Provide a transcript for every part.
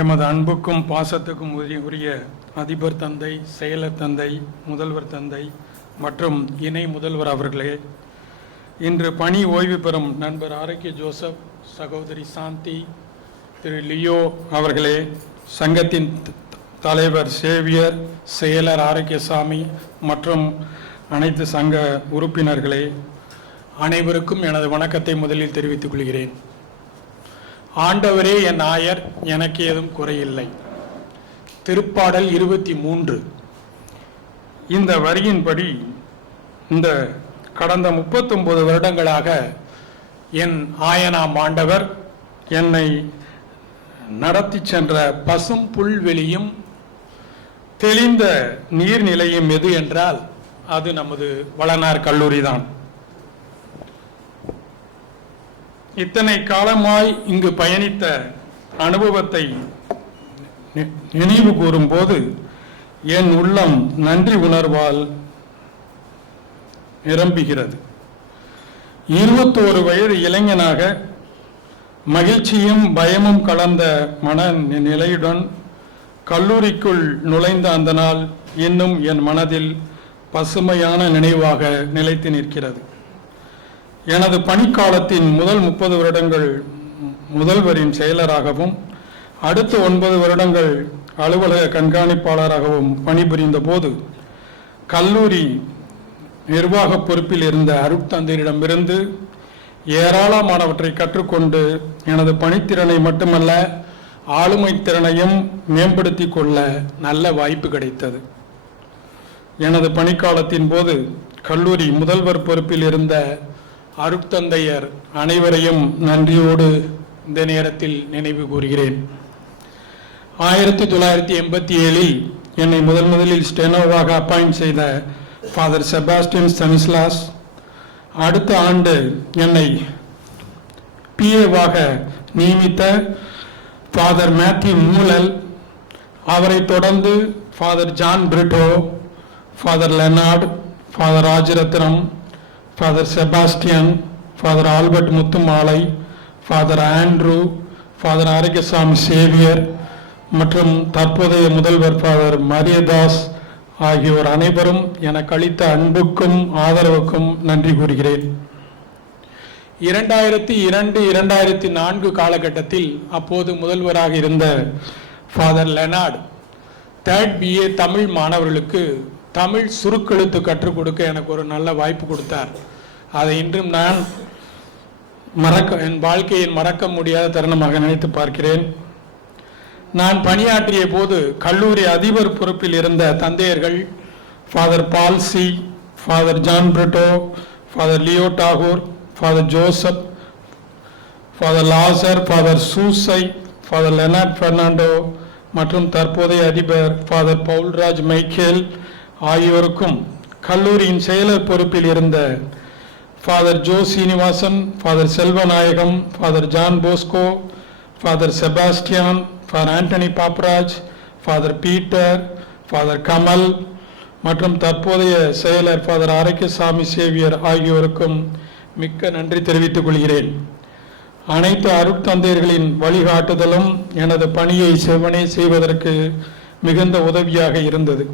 எமது அன்புக்கும் பாசத்துக்கும் உரிய அதிபர் தந்தை, செயலர் தந்தை, முதல்வர் தந்தை மற்றும் இணை முதல்வர் அவர்களே, இன்று பணி ஓய்வு பெறும் நண்பர் ஆரோக்கிய ஜோசப், சகோதரி சாந்தி, திரு லியோ அவர்களே, சங்கத்தின் தலைவர் சேவியர், செயலர் ஆரோக்கியசாமி மற்றும் அனைத்து சங்க உறுப்பினர்களே, அனைவருக்கும் எனது வணக்கத்தை முதலில் தெரிவித்துக் கொள்கிறேன். ஆண்டவரே என் ஆயர், எனக்கு ஏதும் குறையில்லை. திருப்பாடல் 23. இந்த வரியின்படி இந்த கடந்த 39 வருடங்களாக என் ஆயனாம் ஆண்டவர் என்னை நடத்தி சென்ற பசும் புல்வெளியும் தெளிந்த நீர்நிலையும் எது என்றால் அது நமது வளனார் கல்லூரிதான். இத்தனை காலமாய் இங்கு பயணித்த அனுபவத்தை நினைவு கூறும் போது என் உள்ளம் நன்றி உணர்வால் நிரம்புகிறது. 21 வயது இளைஞனாக மகிழ்ச்சியும் பயமும் கலந்த மன நிலையுடன் கல்லூரிக்குள் நுழைந்த அந்த நாள் இன்னும் என் மனதில் பசுமையான நினைவாக நிலைத்து நிற்கிறது. எனது பணிக்காலத்தின் முதல் 30 வருடங்கள் முதல்வரின் செயலராகவும் அடுத்த 9 வருடங்கள் அலுவலக கண்காணிப்பாளராகவும் பணிபுரிந்த போது கல்லூரி நிர்வாக பொறுப்பில் இருந்த அருட்தந்தையரிடமிருந்து ஏராளமானவற்றை கற்றுக்கொண்டு எனது பணித்திறனை மட்டுமல்ல ஆளுமை திறனையும் மேம்படுத்தி கொள்ள நல்ல வாய்ப்பு கிடைத்தது. எனது பணிக்காலத்தின் போது கல்லூரி முதல்வர் பொறுப்பில் இருந்த அருட்தந்தையர் அனைவரையும் நன்றியோடு இந்த நேரத்தில் நினைவு கூறுகிறேன். 1987 என்னை முதலில் ஸ்டெனோவாக அப்பாயிண்ட் செய்த ஃபாதர் செபாஸ்டியன் ஸ்டானிஸ்லாஸ், அடுத்த ஆண்டு என்னை பிஏவாக நியமித்த ஃபாதர் மேத்யூ மூலல், அவரை தொடர்ந்து Father John Britto, Father Leonard, Father Rajarathinam, Father Sebastian, Father Albert Muthumalai, Father Andrew, Father Arokiasamy Xavier மற்றும் தற்போதைய முதல்வர் ஃபாதர் மரியதாஸ் ஆகியோர் அனைவரும் எனக்கு அளித்த அன்புக்கும் ஆதரவுக்கும் நன்றி கூறுகிறேன். 2002-2004 காலகட்டத்தில் அப்போது முதல்வராக இருந்த father Lenard 3rd BA Tamil மாணவர்களுக்கு தமிழ் சுருக்கெழுத்து கற்றுக் கொடுக்க எனக்கு ஒரு நல்ல வாய்ப்பு கொடுத்தார். அதை இன்றும் நான் என் வாழ்க்கையின் மறக்க முடியாத தருணமாக நினைத்து பார்க்கிறேன். நான் பணியாற்றிய போது கல்லூரி அதிபர் பொறுப்பில் இருந்த தந்தையர்கள் Father Balsi, Father John Britto, Father Leo Tagore, Father Joseph, Father Lazar, Father Susai, Father Leonard Fernando மற்றும் தற்போதைய அதிபர் ஃபாதர் பவுல்ராஜ் மைக்கேல் ஆகியோருக்கும் கல்லூரியின் செயலர் பொறுப்பில் இருந்த Father Joe Srinivasan, Father Selvanayagam, Father John Bosco, Father Sebastian, Father Antony Babraj, Father Peter, Father Kamal மற்றும் தற்போதைய செயலர் ஃபாதர் ஆரோக்கியசாமி சேவியர் ஆகியோருக்கும் மிக்க நன்றி தெரிவித்துக் கொள்கிறேன். அனைத்து அருட்தந்தையர்களின் வழிகாட்டுதலும் எனது பணியை செவ்வனே செய்வதற்கு மிகுந்த உதவியாக இருந்தது.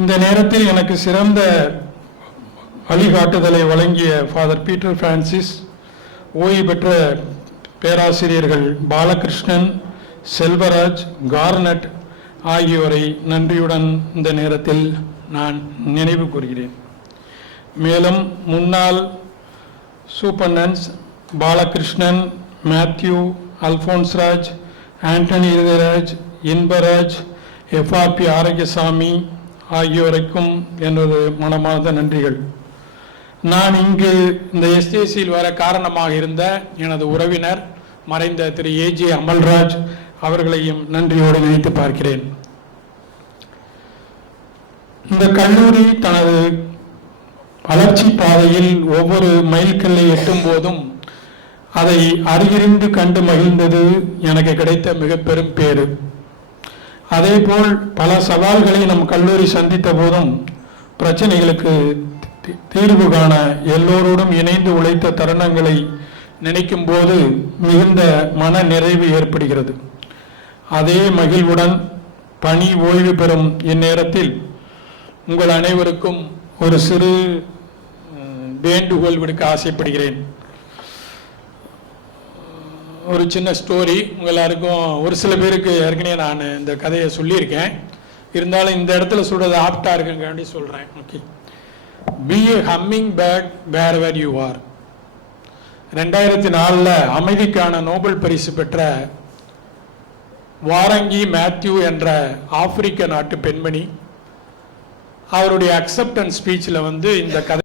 இந்த நேரத்தில் எனக்கு சிறந்த வழிகாட்டுதலை வழங்கிய ஃபாதர் பீட்டர் பிரான்சிஸ், ஓய்வு பெற்ற பேராசிரியர்கள் பாலகிருஷ்ணன், செல்வராஜ், கார்னட் ஆகியோரை நன்றியுடன் இந்த நேரத்தில் நான் நினைவு கூறுகிறேன். மேலும் முன்னாள் சூப்பர்டன்ட்ஸ் பாலகிருஷ்ணன், மேத்யூ, அல்போன்ஸ்ராஜ், ஆண்டனி இதயராஜ், இன்பராஜ், FRP ஆரோக்கியசாமி ஆகியோருக்கும் எனது மனமார்ந்த நன்றிகள். நான் இங்கு இந்த SJCயில் வர காரணமாக இருந்த எனது உறவினர் மறைந்த திரு AJ அமல்ராஜ் அவர்களையும் நன்றியோடு நினைத்து பார்க்கிறேன். இந்த கல்லூரி தனது வளர்ச்சி பாதையில் ஒவ்வொரு மைல்கல்லை எட்டும் போதும் அதை அருகிருந்து கண்டு மகிழ்ந்தது எனக்கு கிடைத்த மிக பெரும் பேறு. அதேபோல் பல சவால்களை நம் கல்லூரி சந்தித்த போதும் பிரச்சனைகளுக்கு தீர்வு காண எல்லோரோடும் இணைந்து உழைத்த தருணங்களை நினைக்கும் போது மிகுந்த மன நிறைவு ஏற்படுகிறது. அதே மகிழ்வுடன் பணி ஓய்வு பெறும் இந்நேரத்தில் உங்கள் அனைவருக்கும் ஒரு சிறு வேண்டுகோள் விடுக்க ஆசைப்படுகிறேன். ஒரு சின்ன ஸ்டோரி உங்கள் எல்லாருக்கும், ஒரு சில பேருக்கு ஏற்கனவே நான் இந்த கதையை சொல்லியிருக்கேன், இருந்தாலும் இந்த இடத்துல சொல்றது ஆப்டா இருக்குங்காண்டி சொல்றேன். Okay, be a humming bird where you are. 2004 அமைதிக்கான நோபல் பரிசு பெற்ற வாரங்கி மேத்யூ என்ற ஆப்பிரிக்க நாட்டு பெண்மணி அவருடைய அக்செப்டன்ஸ் ஸ்பீச்சில் இந்த கதை